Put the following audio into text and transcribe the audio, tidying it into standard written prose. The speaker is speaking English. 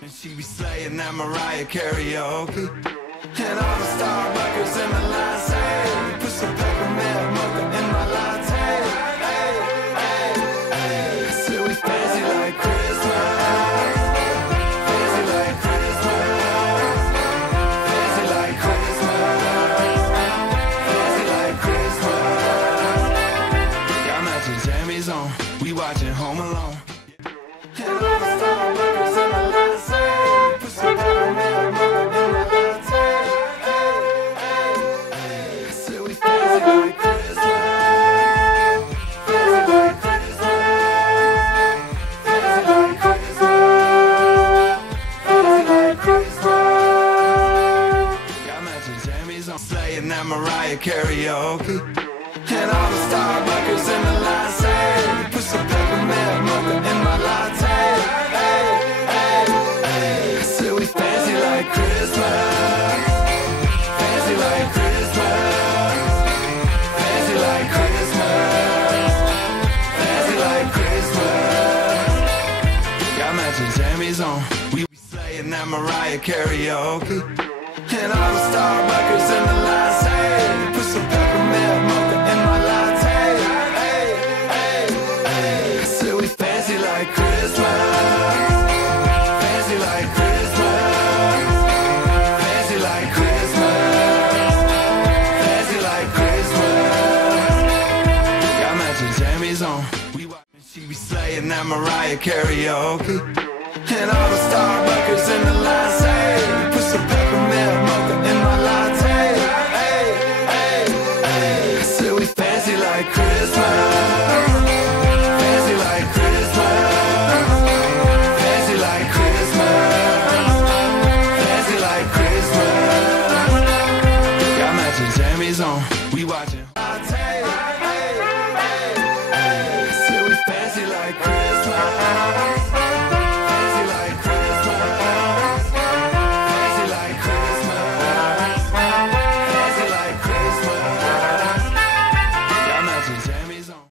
And she be slaying that Mariah karaoke. And all the Starbuckers in the line say, put some peppermint mocha in my latte. Hey, hey, hey. So we fancy like Christmas. Fancy like Christmas. Fancy like Christmas. Fancy like Christmas. Got matching jammies on. We watching Home Alone. And all the Starbuckers in the line say, put some peppermint mocha in my latte. Hey, hey, hey. So we fancy like Christmas. Fancy like Christmas. Fancy like Christmas. Fancy like Christmas. Got matching jammies on. Slaying that Mariah karaoke. And all the Starbuckers in the line say, put some peppermint mocha in my latte. Hey, hey, hey. So we fancy like Christmas. Fancy like Christmas. Fancy like Christmas. Fancy like Christmas. Got matching jammies on. We be slaying that Mariah karaoke. And all the Starbuckers in the line say, put some peppermint mocha in my latte. Hey, hey, hey. So we fancy like Christmas. Fancy like Christmas. Fancy like Christmas. Fancy like Christmas. Got matching jammies on. We watch and she be slaying that Mariah karaoke. And all the Starbuckers in the line say, put some peppermint mocha in my latte. Hey, hey, hey. So we fancy like Christmas. Fancy like Christmas. Fancy like Christmas. Fancy like Christmas. Got matching jammies on. We watching.